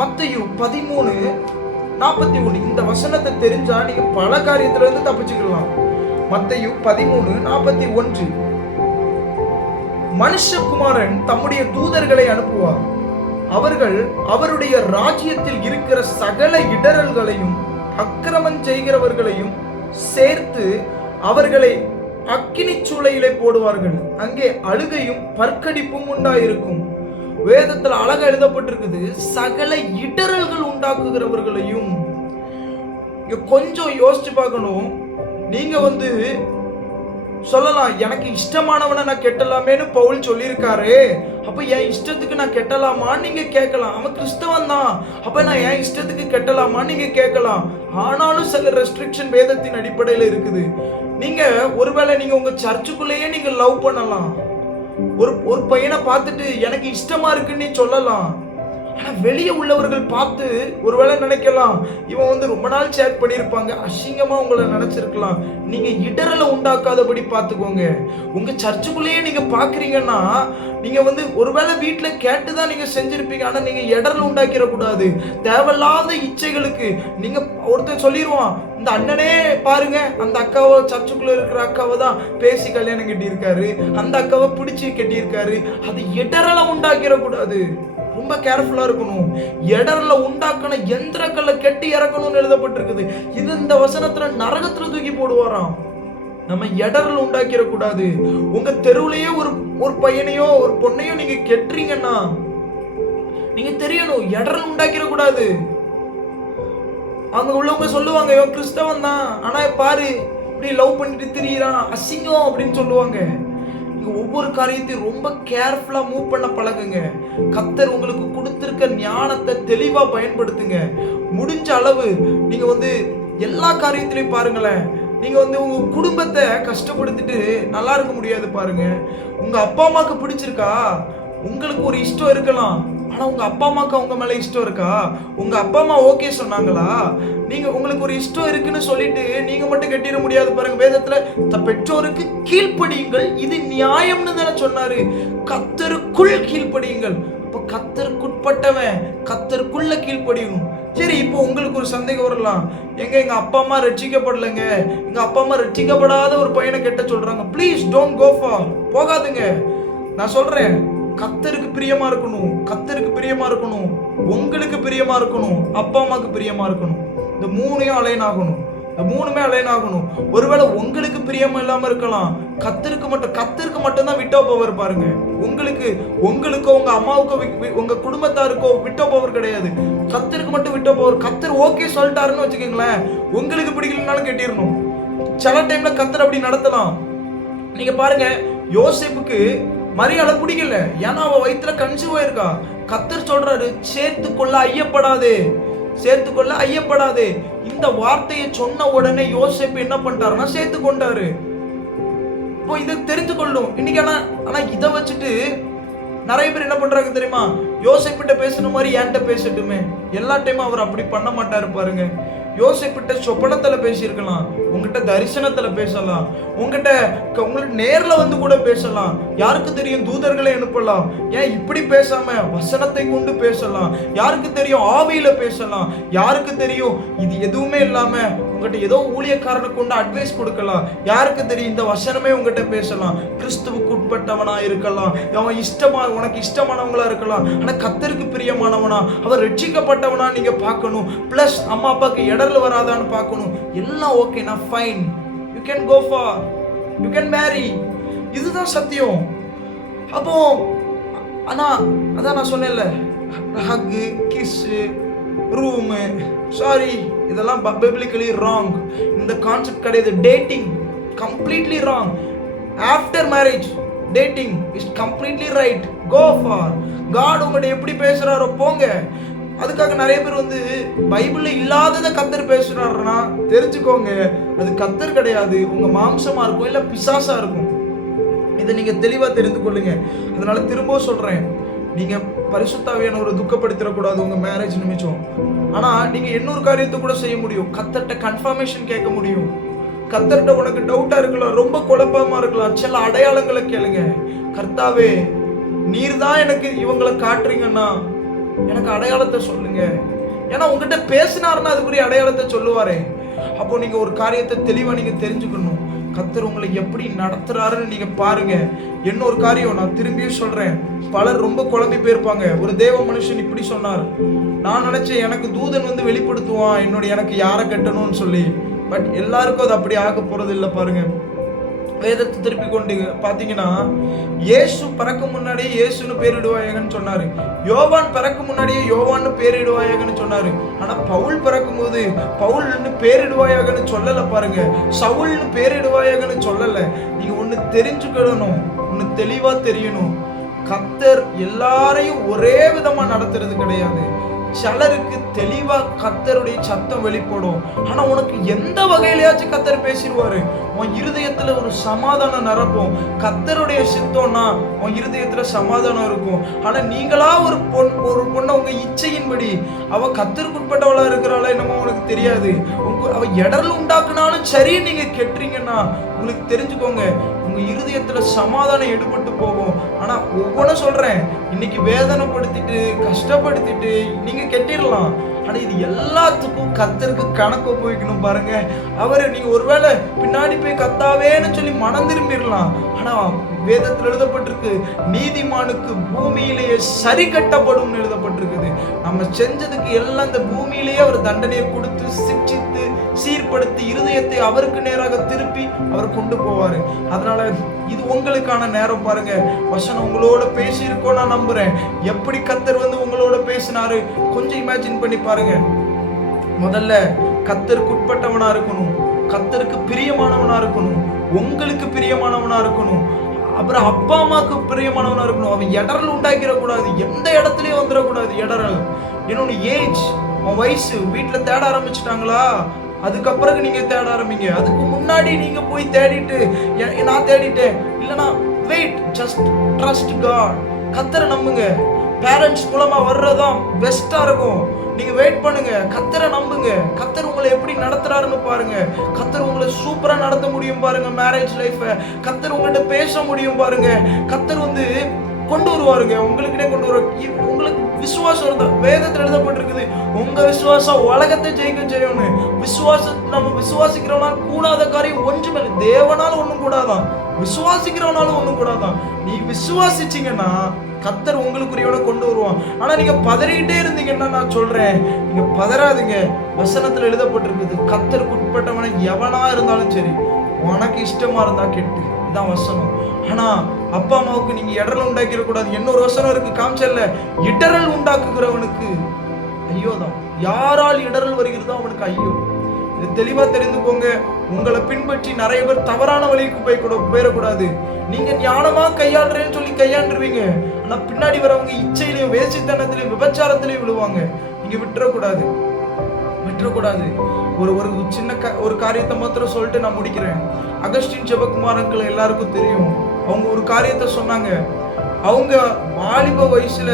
மத்தேயு 13:41 இந்த வசனத்தை தெரிஞ்சா நீங்க பல காரியத்துல இருந்து தப்பிச்சுக்கலாம். மத்தேயு 13:41 மனுஷகுமாரன் தம்முடைய தூதர்களை அனுப்புவார், அவர்கள் அவருடைய ராஜ்யத்தில் இருக்கிற சகல இடறல்களையும் அக்கிரமம் செய்கிறவர்களையும் சேர்த்து அவர்களை அக்கினி சூளையிலே போடுவார்கள், அங்கே அழுகையும் பற்கடிப்பும் உண்டாயிருக்கும். வேதத்துல அழகா எழுதப்பட்டிருக்குது, சகல இடறல்கள் உண்டாக்குகிறவர்களையும். கொஞ்சம் யோசிச்சு பார்க்கணும். நீங்க சொல்லலாம், எனக்கு இஷ்டமானவனை நான் கெட்டலாமேன்னு பவுல் சொல்லியிருக்காரு, அப்ப என் இஷ்டத்துக்கு நான் கெட்டலாமான்னு நீங்க கேட்கலாம். அவன் கிறிஸ்தவன் தான், அப்ப நான் என் இஷ்டத்துக்கு கெட்டலாமான்னு நீங்க கேட்கலாம். ஆனாலும் சில ரெஸ்ட்ரிக்ஷன் வேதத்தின் அடிப்படையில் இருக்குது. நீங்க ஒருவேளை நீங்க உங்க சர்ச்சுக்குள்ளேயே நீங்க லவ் பண்ணலாம். ஒரு பையனை பார்த்துட்டு எனக்கு இஷ்டமா இருக்குன்னு சொல்லலாம். ஆனா வெளியே உள்ளவர்கள் பார்த்து ஒருவேளை நினைக்கலாம், இவன் ரொம்ப நாள் சேட் பண்ணியிருப்பாங்க, அசிங்கமா உங்களை நினைச்சிருக்கலாம். நீங்க இடரலை உண்டாக்காதபடி பார்த்துக்கோங்க. உங்க சர்ச்சுக்குள்ளேயே நீங்க பாக்குறீங்கன்னா நீங்க ஒருவேளை வீட்டுல கேட்டுதான் நீங்க செஞ்சிருப்பீங்க. ஆனா நீங்க இடரல் உண்டாக்கிட கூடாது. தேவையில்லாத இச்சைகளுக்கு நீங்க ஒருத்தர் சொல்லிடுவான், இந்த அண்ணனே பாருங்க அந்த அக்காவை, சர்ச்சுக்குள்ள இருக்கிற அக்காவை தான் பேசி கல்யாணம் கட்டியிருக்காரு, அந்த அக்காவை பிடிச்சி கட்டியிருக்காரு. அது இடரலை உண்டாக்கிட கூடாது. ரொம்ப கேர்ஃபுல்லா இருக்கணும். இடர்ல உண்டாக்கணும், எந்திரக்கல்ல கெட்டி இறக்கணும்னு எழுதப்பட்டிருக்குது. இது இந்த வசனத்துல நரகத்துல தூக்கி போடுவாராம். நம்ம இடர்ல உண்டாக்கிட கூடாது. உங்க தெருவுலயே ஒரு பையனையோ ஒரு பொண்ணையோ நீங்க கெட்டுறீங்கன்னா நீங்க தெரியணும், இடர்ல உண்டாக்கிட கூடாது. அங்க உள்ளவங்க சொல்லுவாங்க, இவன் கிறிஸ்தவன் தான், ஆனா பாரு இப்படி லவ் பண்ணிட்டு திரியிறான், அசிங்கம் அப்படின்னு சொல்லுவாங்க. ஒவ்வொரு காரியத்தையும் ரொம்ப கேர்ஃபுல்லா மூவ் பண்ண பழகுங்க. கர்த்தர் உங்களுக்கு கொடுத்திருக்க ஞானத்தை தெளிவா பயன்படுத்துங்க. முடிஞ்ச அளவு நீங்க எல்லா காரியத்திலையும் பாருங்களேன். நீங்க உங்க குடும்பத்தை கஷ்டப்படுத்திட்டு நல்லா இருக்க முடியாது பாருங்க. உங்க அப்பா அம்மாக்கு பிடிச்சிருக்கா, உங்களுக்கு ஒரு இஷ்டம் இருக்கலாம், ஆனா உங்க அப்பா அம்மாக்கு அவங்க மேல இஷ்டம் இருக்கா? உங்க அப்பா அம்மா ஓகே சொன்னாங்களா? நீங்க உங்களுக்கு ஒரு இஷ்டம் இருக்குன்னு சொல்லிட்டு நீங்க மட்டும் கட்டிட முடியாது பாருங்க. வேதத்துல பெற்றோருக்கு கீழ்ப்படியுங்கள், இது நியாயம்னு தானே சொன்னாரு. கர்த்தருக்குள் கீழ்ப்படியுங்கள். அப்ப கர்த்தருக்குட்பட்டவன் கர்த்தருக்குள்ள கீழ்ப்படியணும். சரி, இப்போ உங்களுக்கு ஒரு சந்தேகம் வரலாம், எங்க அப்பா அம்மா ரட்சிக்கப்படலைங்க, எங்க அப்பா அம்மா ரட்சிக்கப்படாத ஒரு பையனை கெட்ட சொல்றாங்க. ப்ளீஸ் டோன்ட் கோ ஃபார், போகாதுங்க. நான் சொல்றேன், கர்த்தருக்கு பிரியமா இருக்கணும், கர்த்தருக்கு பிரியமா இருக்கணும், உங்களுக்கு பிரியமா இருக்கணும், அப்பா அம்மாக்கு பிரியமா இருக்கணும். இந்த மூணையும் அலைன் ஆகணும். இந்த மூணுமே அலைன் ஆகணும். ஒருவேளை உங்களுக்கு பிரியமா இல்லாம இருக்கலாம், கர்த்தருக்கு மட்டும்தான் விட்டோ பவர் பாருங்க. உங்களுக்கோ உங்க அம்மாவுக்கோ உங்க குடும்பத்தாருக்கோ விட்டோ பவர் கிடையாது. கர்த்தருக்கு மட்டும் விட்டோ பவர். கர்த்தர் ஓகே சொல்லிட்டாருன்னு வச்சுக்கோங்களேன், உங்களுக்கு பிடிக்கலனாலும் கட்டிடணும். சில டைம்ல கர்த்தர் அப்படி நடத்தலாம். நீங்க பாருங்க, யோசேப்புக்கு மரியாதை பிடிக்கல, ஏன்னா அவ வயிற்றுல கன்சீவ் ஆயிருக்கா. கர்த்தர் சொல்றாரு, சேர்த்துக்கொள்ள ஐயப்படாதே. இந்த வார்த்தையை சொன்ன உடனே யோசேப்பு என்ன பண்ணிட்டாருன்னா சேர்த்து கொண்டாரு. இப்போ இதை தெரிந்து கொள்ளும் இன்னைக்கு. ஆனா இதை வச்சுட்டு நிறைய பேர் என்ன பண்றாங்க தெரியுமா? யோசேப்பிட்ட பேசணும் மாதிரி என்கிட்ட பேசட்டுமே. எல்லா டைமும் அவர் அப்படி பண்ண மாட்டாரு பாருங்க. யோசேப்பிட்ட சொப்பனத்துல பேசியிருக்கலாம், உங்ககிட்ட தரிசனத்துல பேசலாம், உங்களுக்கு நேர்ல கூட பேசலாம். யாருக்கு தெரியும், தூதர்களை அனுப்பலாம். ஏன் இப்படி பேசாம வசனத்தை கொண்டு பேசலாம். யாருக்கு தெரியும், ஆவியில பேசலாம். யாருக்கு தெரியும், இது எதுவுமே இல்லாம உங்ககிட்ட ஏதோ ஊழியக்காரனை கொண்டு அட்வைஸ் கொடுக்கலாம். யாருக்கு தெரியும், இந்த வசனமே உங்ககிட்ட பேசலாம். கிறிஸ்துவுக்கு உட்பட்டவனா இருக்கலாம், அவன் உனக்கு இஷ்டமானவங்களா இருக்கலாம். ஆனா கர்த்தருக்கு பிரியமானவனா, அவர் ரட்சிக்கப்பட்டவனா நீங்க பார்க்கணும். பிளஸ் அம்மா அப்பாக்கு இடர்ல வராதான்னு பார்க்கணும். எல்லாம் ஓகே, நான் fine, you can go far, you can marry. இதுதான் சத்தியம். அப்போ அதான் நான் சொன்னேன்ல, ஹக்கு, கிஸ், ரூமு, சாரி, இதெல்லாம் பிப்ளிக்கலி ராங். இந்த கான்செப்ட் கிடையாது. Dating completely wrong. After marriage dating is completely right. Go far. God உங்கள்கிட்ட எப்படி பேசுறாரோ போங்க. அதுக்காக நிறைய பேர் பைபிள்ல இல்லாததை கர்த்தர் பேசுறாருன்னா தெரிஞ்சுக்கோங்க, அது கர்த்தர் கிடையாது, உங்க மாம்சமா இருக்கும், இல்ல பிசாசா இருக்கும். இதை நீங்க தெளிவா தெரிந்து கொள்ளுங்க. அதனால திரும்ப சொல்றேன், நீங்க பரிசுத்த ஆவியானவரை துக்கப்படுத்திடக்கூடாது உங்க மேரேஜ் நிமிஷம். ஆனா நீங்க இன்னொரு காரியத்தை கூட செய்ய முடியும். கர்த்தர்ட்ட கன்ஃபர்மேஷன் கேட்க முடியும். கர்த்தர்ட்ட உனக்கு டவுட்டா இருக்கலாம், ரொம்ப குழப்பமா இருக்கலாம், சில அடையாளங்களை கேளுங்க. கர்த்தாவே, நீர் தான் எனக்கு இவங்களை காட்டுறீங்கன்னா எனக்கு அடையாளத்தை சொல்லுங்க. ஏன்னா உங்ககிட்ட பேசினாருன்னா அதுக்குரிய அடையாளத்தை சொல்லுவாரே. அப்போ நீங்க ஒரு காரியத்தை தெளிவா நீங்க தெரிஞ்சுக்கணும். கர்த்தர் உங்களை எப்படி நடத்துறாருன்னு நீங்க பாருங்க. இன்னொரு காரியம் நான் திரும்பியும் சொல்றேன், பலர் ரொம்ப குழம்பி போயிருப்பாங்க. ஒரு தேவ மனுஷன் இப்படி சொன்னார், நான் நினைச்சேன் எனக்கு தூதன் வந்து வெளிப்படுத்துவான் எனக்கு யாரை கட்டணும்னு சொல்லி. பட் எல்லாருக்கும் அது அப்படி ஆக போறது இல்லை. பாருங்க, வேதத்தை திருப்பி கொண்டு பாத்தீங்கன்னா, இயேசு பிறக்க முன்னாடியே இயேசுன்னு பேரிடுவாயகன்னு சொன்னாரு. யோவான் பிறக்க முன்னாடியே யோவான்னு பேரிடுவாயகன்னு சொன்னாரு. ஆனா பவுல் பிறக்கும் போது பவுல்னு பேரிடுவாயகன்னு சொல்லல. பாருங்க, சவுல்னு பேரிடுவாயகன்னு சொல்லல. நீங்க ஒண்ணு தெரிஞ்சுக்கணும், ஒண்ணு தெளிவா தெரியணும். கர்த்தர் எல்லாரையும் ஒரே விதமா நடத்துறது கிடையாது. சிலருக்கு தெளிவா கர்த்தருடைய சத்தம் வெளிப்படும். ஆனா உனக்கு எந்த வகையிலயாச்சும் கர்த்தர் பேசிடுவாரு. உன் இருதயத்துல ஒரு சமாதானம் நிரப்பும். கர்த்தருடைய சித்தம்னா உன் இருதயத்துல சமாதானம் இருக்கும். ஆனா நீங்களா ஒரு பொண்ணை உங்க இச்சையின்படி, அவ கர்த்தருக்குட்பட்டவளா இருக்கிறாளா என்னமோ உனக்கு தெரியாது, அவ இடர்ல உண்டாக்குனாலும் சரி, நீங்க கெட்டுறீங்கன்னா உங்களுக்கு தெரிஞ்சுக்கோங்க, உங்க இருதயத்துல சமாதானம் எடுபட்டு போகும். ஆனா ஒவ்வொன்றும் சொல்றேன், இன்னைக்கு வேதனைப்படுத்திட்டு கஷ்டப்படுத்திட்டு நீங்க கெட்டிடலாம். ஆனா இது எல்லாத்துக்கும் கர்த்தருக்கு கணக்கு போய்க்கணும். பாருங்க, அவரு நீங்க ஒருவேளை பின்னாடி போய் கர்த்தாவேன்னு சொல்லி மனம் திரும்பிடலாம். ஆனா வேதத்தில் எழுதப்பட்டிருக்கு, நீதிமானுக்கு பூமியிலேயே சரி கட்டப்படும் எழுதப்பட்டிருக்குது. நம்ம செஞ்சதுக்கு எல்லாம் இந்த பூமியிலேயே அவர் தண்டனையை கொடுத்து சிக்ஷித்து சீர்படுத்தி இருதயத்தை அவருக்கு நேராக திருப்பி அவர் கொண்டு போவாரு. அதனால இது உங்களுக்கான நேரம். பாருங்க, வசனம் உங்களோட பேசி இருக்கோம் நான் நம்புறேன். எப்படி கர்த்தர் வந்து உங்களோட பேசினாரு கொஞ்சம் இமேஜின் பண்ணி பாருங்க. முதல்ல கர்த்தருக்கு உட்பட்டவனா இருக்கணும், கர்த்தருக்கு பிரியமானவனா இருக்கணும், உங்களுக்கு பிரியமானவனா இருக்கணும், அப்புறம் அப்பா அம்மாவுக்கு பிரியமானவனா இருக்கணும். அவன் இடரல் உண்டாக்கிடக்கூடாது, எந்த இடத்துலயும் வந்துடக்கூடாது இடரல். இன்னொன்னு ஏஜ், அவன் வயசு, வீட்டுல தேட ஆரம்பிச்சுட்டாங்களா அதுக்கப்புறம் நீங்க தேட ஆரம்பிங்க. அதுக்கு முன்னாடி நீங்க போய் தேடிட்டு நான் தேடிட்டேன் இல்லைன்னா வெயிட், ஜஸ்ட் ட்ரஸ்ட் காட். கர்த்தரை நம்புங்க. பேரண்ட்ஸ் மூலமா வர்றதுதான் பெஸ்டா இருக்கும். நீங்க வெயிட் பண்ணுங்க, கர்த்தரை நம்புங்க. கர்த்தர் உங்களை எப்படி நடத்துறாருன்னு பாருங்க. கர்த்தர் உங்களை சூப்பரா நடத்த முடியும் பாருங்க. மேரேஜ் லைஃப கர்த்தர் உங்கள்கிட்ட பேச முடியும் பாருங்க. கர்த்தர் வந்து கொண்டு வருவாருங்க, உங்களுக்குனே கொண்டு வர. உங்களுக்கு விசுவாசம் இருந்தா, வேதத்தில் எழுதப்பட்டிருக்குது, உங்க விசுவாசம் உலகத்தை ஜெயிக்க செய்யணும்னு. நம்ம விசுவாசிக்கிறவனால கூடாத காரியம் ஒன்றுமே இல்லை. தேவனால ஒண்ணும் கூடாதான், விசுவாசிக்கிறவனாலும் ஒண்ணும் கூடாதான். நீ விசுவாசிச்சீங்கன்னா கர்த்தர் உங்களுக்குரியவனை கொண்டு வருவான். ஆனா நீங்க பதறிக்கிட்டே இருந்தீங்கன்னா நான் சொல்றேன், நீங்க பதறாதீங்க. வசனத்துல எழுதப்பட்டிருக்குது, கர்த்தருக்கு உட்பட்டவனை எவனா இருந்தாலும் சரி, உனக்கு இஷ்டமா இருந்தா கெட்டு. இதான் வசனம். ஆனா அப்பா அம்மாவுக்கு நீங்க இடரல் உண்டாக்கிட கூடாது. இன்னொரு வசனம் இருக்கு காமிச்சல்ல, இடரல் உண்டாக்குகிறவனுக்கு ஐயோ தான். யாரால் இடரல் வருகிறதோ அவனுக்கு ஐயோ. இது தெளிவா தெரிந்துக்கோங்க. உங்களை பின்பற்றி நிறைய பேர் தவறான வழிக்கு போயிடக்கூடாது. நீங்க ஞானமா கையாளுறேன்னு சொல்லி கையாண்டுருவீங்க. ஆனா பின்னாடி வரவங்க இச்சையிலையும் வேசித்தனத்திலையும் விபச்சாரத்திலையும் விழுவாங்க. நீங்க விட்டுறக்கூடாது. ஒரு சின்ன ஒரு காரியத்தை மாத்திரம் சொல்லிட்டு நான் முடிக்கிறேன். அகஸ்டின் ஜெபக்குமார் அங்கிள் எல்லாருக்கும் தெரியும். அவங்க ஒரு காரியத்தை சொன்னாங்க. அவங்க வாலிப வயசுல,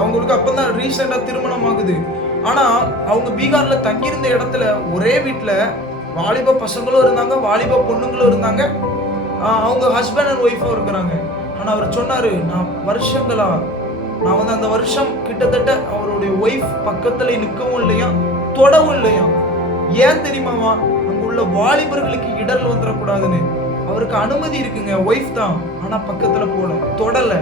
அவங்களுக்கு அப்பதான் ரீசெண்டா திருமணம் ஆகுது. ஆனா அவங்க பீகார்ல தங்கியிருந்த இடத்துல ஒரே வீட்டுல வாலிப பசங்களும் இருந்தாங்க, வாலிப பொண்ணுங்களும் இருந்தாங்க, அவங்க ஹஸ்பண்ட் அண்ட் ஒய்ஃபும் இருக்கிறாங்க. ஆனா அவர் சொன்னாரு, நான் வருஷங்களா நான் வந்து அந்த வருஷம் கிட்டத்தட்ட அவருடைய ஒய்ஃப் பக்கத்துல நிற்கவும் இல்லையா, தொடவும் இல்லையா. ஏன் தெரியுமாவா? அங்க உள்ள வாலிபர்களுக்கு இடர்ல வந்துடக்கூடாதுன்னு அவருக்கு அனுமதி இருக்குங்க. ஒய்ஃப் தான், ஆனா பக்கத்துல போல, தொடல,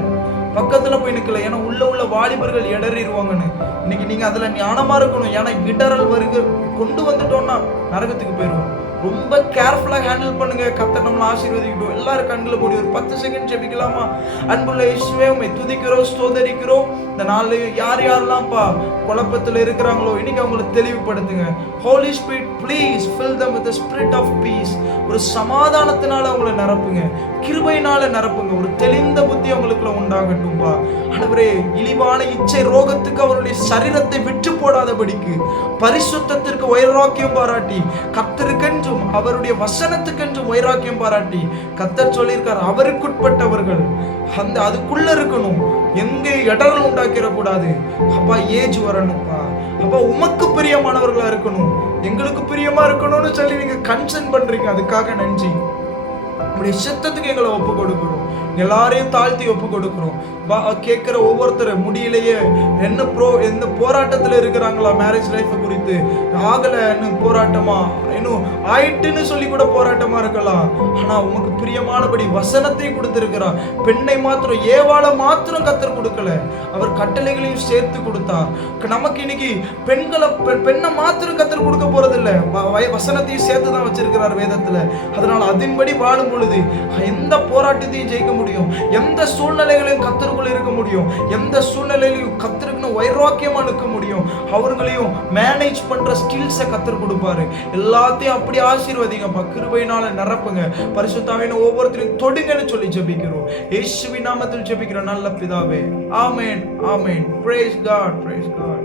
பக்கத்துல போய் நிக்கல. ஏன்னா உள்ள வாலிபர்கள் இடறிடுவாங்கன்னு. இன்னைக்கு நீங்க அதுல ஞானமா இருக்கணும். ஏன்னா இடரல் வருக கொண்டு வந்துட்டோம்னா நரகத்துக்கு போயிடுவோம். ரொம்ப கேர்ஃபுல்லா ஹேண்டில் பண்ணுங்க. கர்த்தர் நம்மளை ஆசீர்வதிக்கட்டும். எல்லாரும் கண்களை மூடி ஒரு 10 செகண்ட் ஜெபிக்கலாமா? அன்புள்ள இயேசுவே, உம்மை துதிக்கிறோம், ஸ்தோத்தரிக்கிறோம். இந்த நாள்ல யாரெல்லாம்ப்பா குழப்பத்துல இருக்கிறாங்களோ இன்னைக்கு அவங்களை தெளிவுபடுத்துங்க. Holy spirit, please fill them with the spirit of peace. ஒரு சமாதானத்தினால அவங்களை நிரப்புங்க, கிருபையினால நிரப்புங்க. ஒரு தெளிந்த புத்தி அவங்களுக்குள்ள உண்டாகட்டும்பா. ஆண்டவரே இழிவான இச்சை ரோகத்துக்கு அவருடைய சரீரத்தை விட்டு போடாதபடிக்கு பரிசுத்தத்திற்கு வைராக்கியம் பாராட்டி கர்த்தருக்கென்றும் அவருடைய வசனத்துக்கென்றும் வைராக்கியம் பாராட்டி கர்த்தர் சொல்லியிருக்கார் அவருக்குட்பட்டவர்கள் அந்த அதுக்குள்ள இருக்கணும், எங்கே இடர்கள் உண்டாக்கிடக்கூடாது. அப்பா ஏஜ் வரணும்ப்பா, அப்பா உமக்கு பிரியமானவர்களா இருக்கணும், எங்களுக்கு பிரியமா இருக்கணும்னு சொல்லி நீங்க கன்சர்ன் பண்றீங்க, அதுக்காக நன்றி. நம்முடைய சித்தத்துக்கு எங்களை ஒப்பு கொடுக்கிறோம், எல்லாரையும் தாழ்த்தி ஒப்பு கொடுக்கிறோம். கேட்கிற ஒவ்வொருத்தர் முடியலையே என்ன போராட்டத்தில் இருக்கிறாங்களா, மேரேஜ் லைஃப் குறித்து ஆகலைன்னு போராட்டமா, இன்னும் ஆயிட்டுன்னு சொல்லி கூட போராட்டமா இருக்கலாம். ஆனா உமக்கு பிரியமானபடி வசனத்தை கொடுத்திருக்கிறார். பெண்ணை மாத்திரம் ஏவாளை மாத்திரம் கர்த்தர் கொடுக்கல, அவர் கட்டளைகளையும் சேர்த்து கொடுத்தார். நமக்கு இன்னைக்கு பெண்ணை மாத்திரம் கர்த்தர் கொடுக்க போறது இல்லை, வசனத்தையும் சேர்த்து தான் வச்சிருக்கிறார் வேதத்துல. அதனால அதன்படி வாழும் பொழுது எந்த போராட்டத்தையும் ஜெயிக்க முடியும், எந்த சூழ்நிலைகளையும் கர்த்தருக்குள்ள இருக்க முடியும், எந்த சூழ்நிலையிலையும் கர்த்தருக்குன்னு வைராக்கியமா நிற்க முடியும். அவர்களையும் மேனேஜ் பண்ற ஸ்கில்ஸை கர்த்தர் கொடுப்பாரு. எல்லாத்தையும் அப்படி ஆசீர்வதிங்கப்பா, கிருபையினால நிரப்புங்க. பரிசுத்தாவின் ஒவ்வொருத்தரையும் தொடுங்கன்னு சொல்லி ஜெபிக்கிறோம், இயேசுவின் நாமத்தில் ஜெபிக்கிறோம் நல்ல பிதாவே. ஆமென் ஆமென். Praise God, praise God.